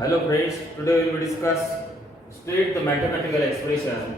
Hello friends, today we will discuss state the mathematical expression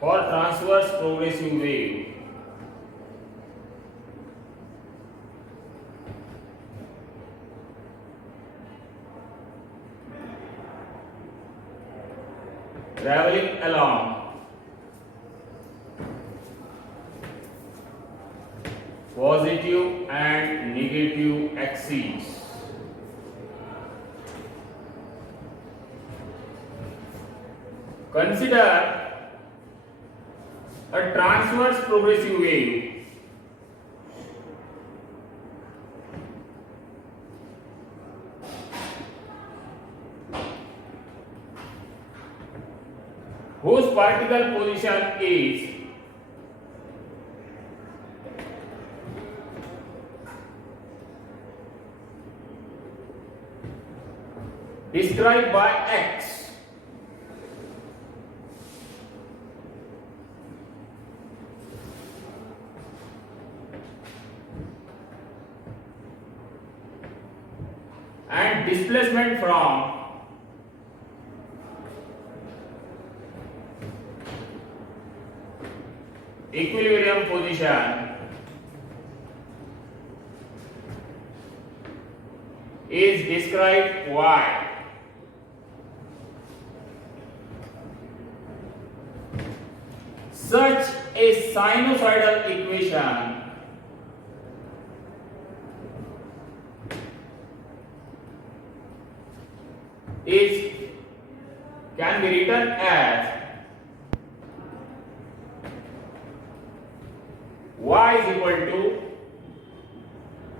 for transverse progressive wave. Traveling along positive and negative axes. Consider a transverse progressive wave whose particle position is described by x. And displacement from equilibrium position is described y. Such a sinusoidal equation can be written as y is equal to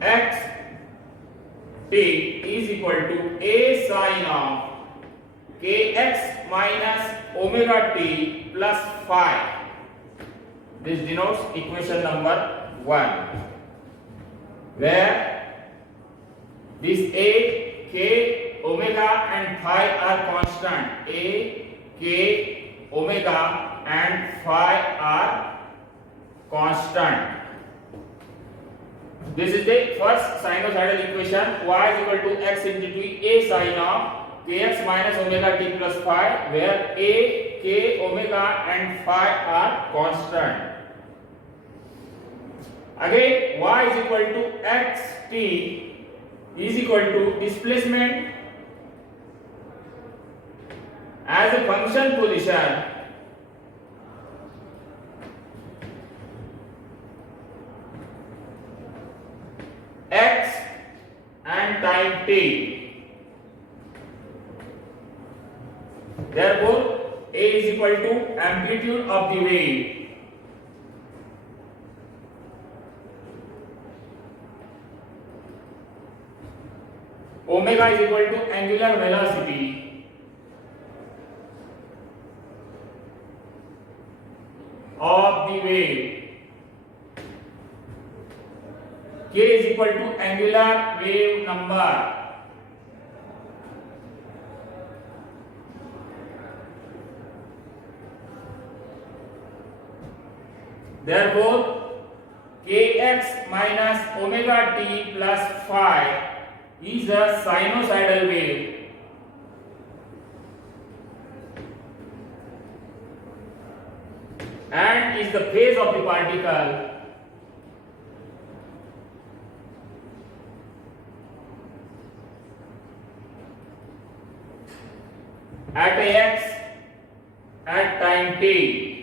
x t is equal to a sine of kx minus omega t plus phi. This denotes equation number 1, where this a, k, omega and phi are constant. A, k, omega and phi are constant. This is the first sinusoidal equation. Y is equal to x into t a sine of kx minus omega t plus phi, where a, k, omega and phi are constant. Again, y is equal to x t is equal to displacement as a function position x and time t. Therefore, a is equal to amplitude of the wave omega is equal to angular velocity of the wave, k is equal to angular wave number, therefore kx minus omega t plus phi is a sinusoidal wave and is the phase of the particle at x at time t.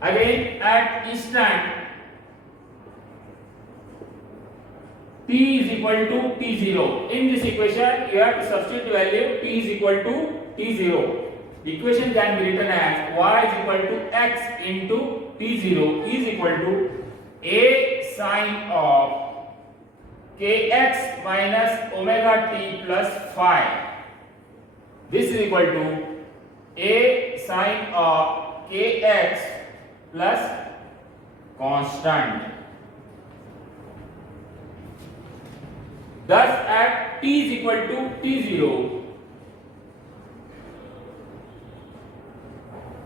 Again, at instant t is equal to t0. In this equation, you have to substitute value t is equal to t0. The equation can be written as y is equal to x into t0 is equal to a sine of kx minus omega t plus phi. This is equal to a sine of kx plus constant. Thus at t is equal to t0,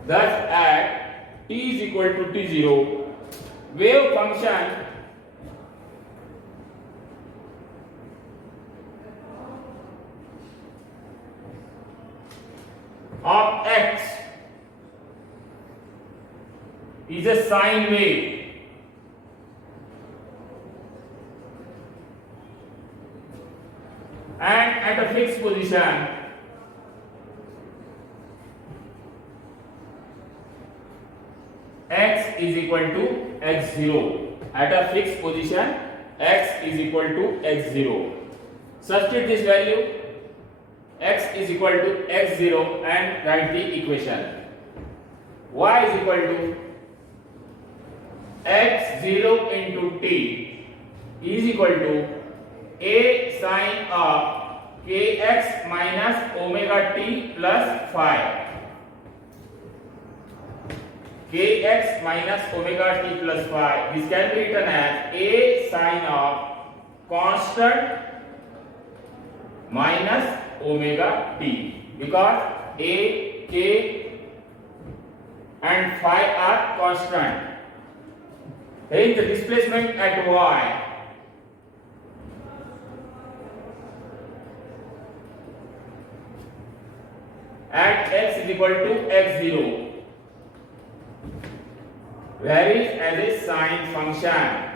thus at t is equal to t0, wave function of x is a sine wave, and at a fixed position x is equal to x0. At a fixed position x is equal to x0. Substitute this value x is equal to x0 and write the equation. Y is equal to x0 into t is equal to a sine of kx minus omega t plus phi. Kx minus omega t plus phi. This can be written as a sine of constant minus omega t, because a, k and phi are constant. Hence the displacement at y at x is equal to x0 varies as a sine function.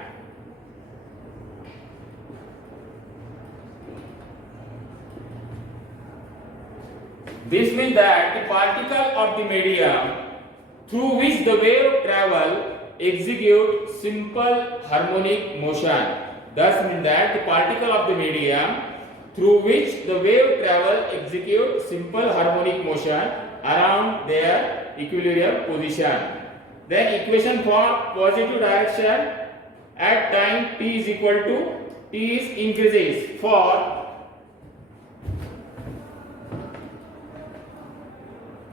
This means that the particle of the medium through which the wave travel execute simple harmonic motion. Thus means that the particle of the medium through which the wave travel execute simple harmonic motion around their equilibrium position. Then equation for positive direction at time t is equal to t is increases for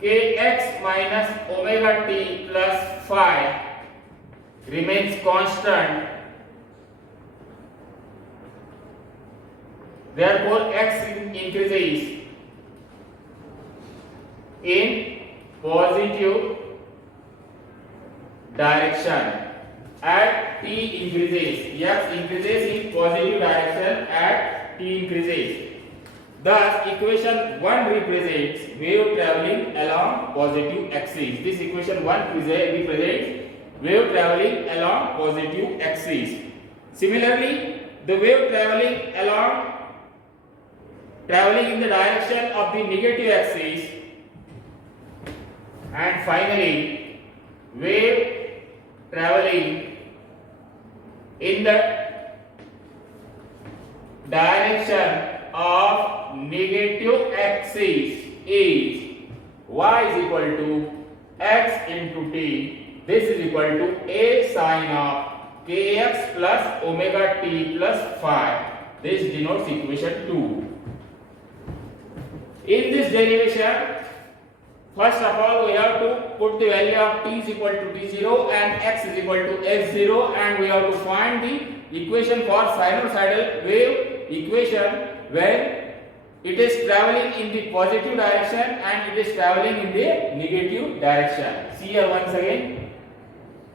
kx minus omega t plus phi remains constant. Therefore x increases in positive direction at t increases. X increases in positive direction at t increases. Thus, equation 1 represents wave traveling along positive axis. This equation 1 represents wave traveling along positive axis. Similarly, the wave traveling in the direction of the negative axis, and finally, wave traveling in the direction of negative axis is y is equal to x into t. This is equal to a sine of kx plus omega t plus phi. This denotes equation 2. In this derivation, first of all we have to put the value of t is equal to t0 and x is equal to x0, and we have to find the equation for sinusoidal wave equation when it is traveling in the positive direction and it is traveling in the negative direction. See here once again.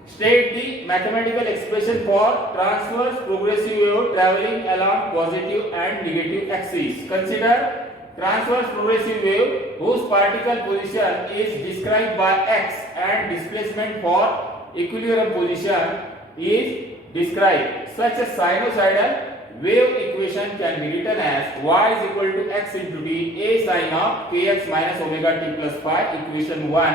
State the mathematical expression for transverse progressive wave traveling along positive and negative axes. Consider transverse progressive wave whose particle position is described by x and displacement for equilibrium position is described. Such a sinusoidal wave equation can be written as y is equal to x into t a sine of kx minus omega t plus phi, equation 1,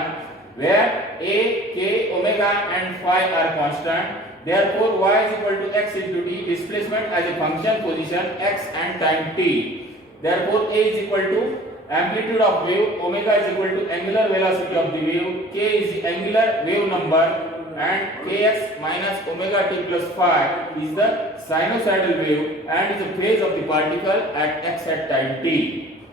where a, k, omega and phi are constant. Therefore, y is equal to x into t, displacement as a function position x and time t. Therefore, a is equal to amplitude of wave, omega is equal to angular velocity of the wave, k is the angular wave number, and kx minus omega t plus phi is the sinusoidal wave and is the phase of the particle at x at time t.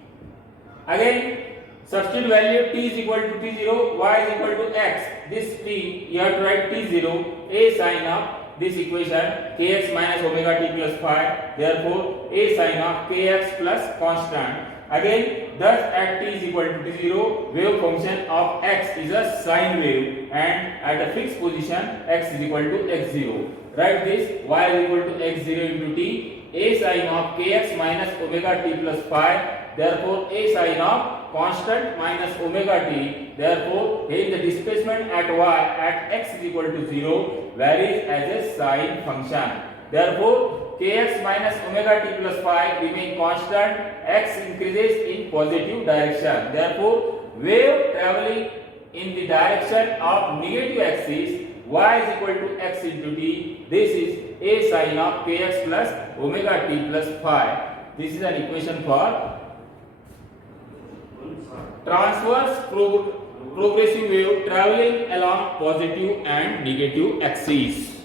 Again, substitute value t is equal to t0, y is equal to x. This t you have to write t0, a sine of this equation kx minus omega t plus phi. Therefore, a sin of kx plus constant. Again, thus at t is equal to t0, wave function of x is a sine wave, and at a fixed position x is equal to x0. Write this: y is equal to x0 into t, a sin of kx minus omega t plus phi. Therefore, a sin of constant minus omega t. Therefore, here the displacement at y at x is equal to 0 varies as a sine function. Therefore, kx minus omega t plus phi remain constant, x increases in positive direction. Therefore, wave traveling in the direction of negative axis, y is equal to x into t. This is a sin of kx plus omega t plus phi. This is an equation for transverse progressive wave traveling along positive and negative axes.